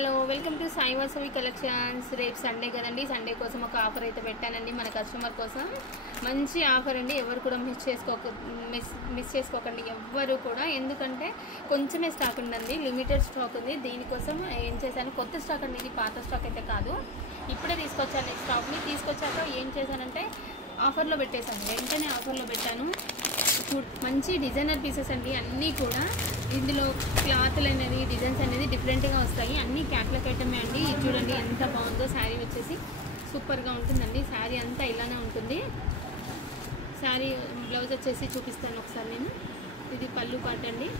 Hello welcome to Sai Vasavi collections. రేపు Sunday కదండి, Sunday కోసం ఒక ఆఫర్ అయితే పెట్టానండి మన కస్టమర్ కోసం. మంచి ఆఫర్ అండి, ఎవరు కూడా మిస్ చేసుకోకండి ఎవ్వరు కూడా. ఎందుకంటే కొంచెమే స్టాక్ ఉందండి, లిమిటెడ్ స్టాక్ ఉంది. దీనికోసం ఏం చేశాను, కొత్త స్టాక్ అండి, ఇది పాత స్టాక్ అయితే కాదు. ఇప్పుడే తీసుకొచ్చాను స్టాక్ని. తీసుకొచ్చాక ఏం చేశానంటే ఆఫర్లో పెట్టేశాను, వెంటనే ఆఫర్లో పెట్టాను. మంచి డిజైనర్ పీసెస్ అండి అన్నీ కూడా. ఇందులో క్లాత్లు అనేది డిజైన్స్ అనేది డిఫరెంట్గా వస్తాయి. అన్నీ క్యాట్లాగ్ ఐటమే అండి. ఇది చూడండి ఎంత బాగుందో. శారీ వచ్చేసి సూపర్గా ఉంటుందండి. శారీ అంతా ఇలానే ఉంటుంది. శారీ బ్లౌజ్ వచ్చేసి చూపిస్తాను ఒకసారి నేను. ఇది పళ్ళు పాట అండి,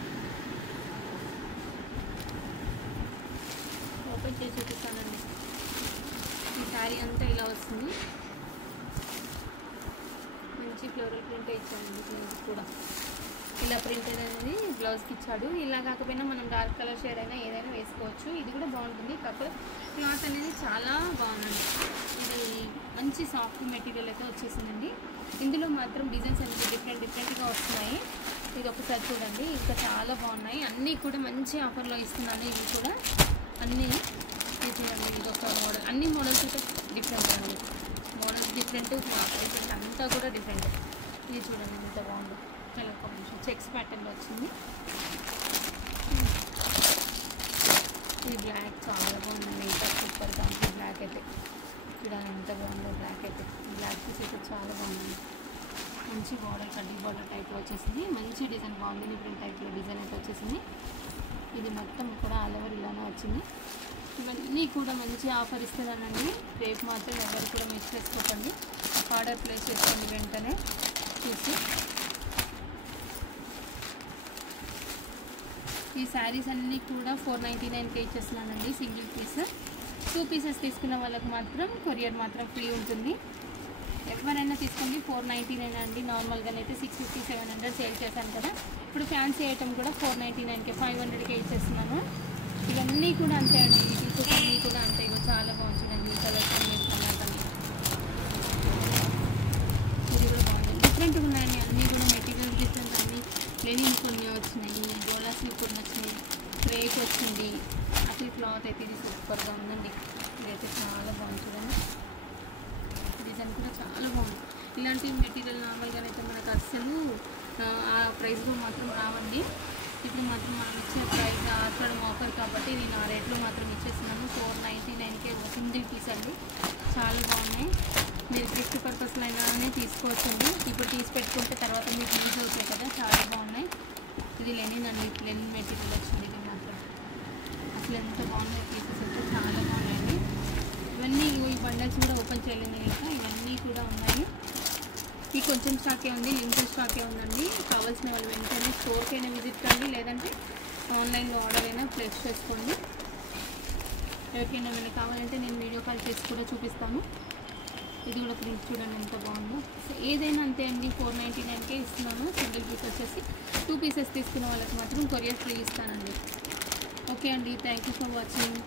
ఓపెన్ చేసి చూపిస్తానండి. ఈ శారీ అంతా ఇలా వస్తుంది. మంచి ఫ్లోరల్ ప్రింట్ ఇచ్చానండి. బ్లౌజ్ కూడా ఇలా ప్రింట్ అనేది బ్లౌజ్కి ఇచ్చాడు. ఇలా కాకపోయినా మనం డార్క్ కలర్ షేడ్ అయినా ఏదైనా వేసుకోవచ్చు. ఇది కూడా బాగుంటుంది. కాకపోతే క్లాత్ అనేది చాలా బాగుందండి. ఇది మంచి సాఫ్ట్ మెటీరియల్ అయితే వచ్చేసిందండి. ఇందులో మాత్రం డిజైన్స్ అనేది డిఫరెంట్గా వస్తున్నాయి. ఇది ఒకసారి చూడండి, ఇంకా చాలా బాగున్నాయి. అన్నీ కూడా మంచి ఆఫర్లో ఇస్తున్నాను. ఇవి కూడా అన్నీ ఇది చూడండి. ఇది ఒక మోడల్, అన్ని మోడల్స్ అయితే డిఫరెంట్ అండి. మోడల్స్ డిఫరెంట్, ప్రైసెస్ అంతా కూడా డిఫరెంట్. ఇది చూడండి ఎంత బాగుంది. కలర్ కాంబినేషన్ చెక్స్ ప్యాటర్న్లో వచ్చింది. ఇది బ్లాక్ చాలా బాగుందండి. ఇంకా సూపర్గా ఉంది బ్లాక్ అయితే. ఇక్కడ ఎంత బాగుందో బ్లాక్ అయితే. బ్లాక్ పీస్ అయితే చాలా బాగుంది. మంచి బార్డర్, కడ్డీ బార్డర్ టైప్లో వచ్చేసింది. మంచి డిజైన్ బాగుంది. డిఫరెంట్ టైప్లో డిజైన్ అయితే వచ్చేసింది. ఇది మొత్తం కూడా ఆల్ ఓవర్ ఇలానే వచ్చింది. ఇవన్నీ కూడా మంచి ఆఫర్ ఇస్తున్నానండి. రేపు మాత్రం ఎవరు కూడా మిస్ చేసుకోకండి. ఆర్డర్ ప్లేస్ చేసుకోండి వెంటనే చూసి. ఈ శారీస్ అన్నీ కూడా 499కే ఇచ్చేస్తున్నానండి సింగిల్ పీస్. 2 పీసెస్ తీసుకున్న వాళ్ళకి మాత్రం కొరియర్ మాత్రం ఫ్రీ ఉంటుంది. ఎవరైనా తీసుకోండి. 499 అండి. నార్మల్గానైతే 650, 700 సేల్ చేశాను కదా. ఇప్పుడు ఫ్యాన్సీ ఐటమ్ కూడా 499కే 500కే ఇచ్చేస్తున్నాను. ఇవన్నీ కూడా అంతే అండి. ఈ పీసెస్ అన్నీ కూడా అంతే. ఇగో చాలా బాగుంటుందండి. ఈ కలర్స్ వేసుకున్నాకని ఇది కూడా బాగుంది. డిఫరెంట్గా ఉన్నాయండి అన్నీ కూడా. మెటీరియల్ డిఫరెంట్ అన్నీ. లెనిన్ కొన్ని వచ్చినాయి, డోలా స్లిప్ కొన్ని వచ్చినాయి, క్రేక్ వచ్చింది. అసలు క్లాత్ అయితే ఇది సూపర్గా ఉందండి. ఇదైతే చాలా బాగుంది చూడండి. డిజైన్ కూడా చాలా బాగుంది. ఇలాంటి మెటీరియల్ నార్మల్గానైతే మనకు అస్సలు ఆ ప్రైస్లో మాత్రం రావండి. ఇప్పుడు మాత్రం మనం ఇచ్చే ప్రైస్ ఆఫర్ కాబట్టి నేను ఆ రేట్లో మాత్రం ఇచ్చేస్తున్నాను. 499కే సింగిల్ పీస్ అండి. చాలా బాగున్నాయి. మీరు గిఫ్ట్ పర్పస్లో అయినానే తీసుకోవచ్చండి. ఇప్పుడు తీసి పెట్టుకుంటే తర్వాత మీకు యూజ్ అవుతాయి కదా. చాలా బాగున్నాయి. ఇది లెనిన్ అండి, లెనిన్ మెటీరియల్ వచ్చింది. ఇది మాత్రం అసలు ఎంత బాగున్నాయి పీసెస్ అయితే. చాలా బాగున్నాయండి. ఇవన్నీ ఈ బండల్స్ కూడా ఓపెన్ చేయలేము కనుక ఇవన్నీ కూడా ఉన్నాయి. ఈ కొంచెం స్టాకే ఉంది, లిమిటెడ్ స్టాకే ఉందండి. కావాల్సిన వాళ్ళు వెంటనే స్టోర్కైనా విజిట్ కండి, లేదంటే ఆన్లైన్లో ఆర్డర్ అయినా ప్లేస్ చేసుకోండి. ఎవరికైనా ఏమైనా కావాలంటే నేను వీడియో కాల్ చేసి కూడా చూపిస్తాను. ఇది కూడా ప్రింట్ చూడండి ఎంత బాగుందో. సో ఏదైనా అంతే అండి. 499కే ఇస్తున్నాను సింగిల్ పీస్ వచ్చేసి. 2 పీసెస్ తీసుకున్న వాళ్ళకి మాత్రం కొరియర్ ఫ్రీ ఇస్తానండి. ఓకే అండి, థ్యాంక్ యూ ఫర్ వాచింగ్.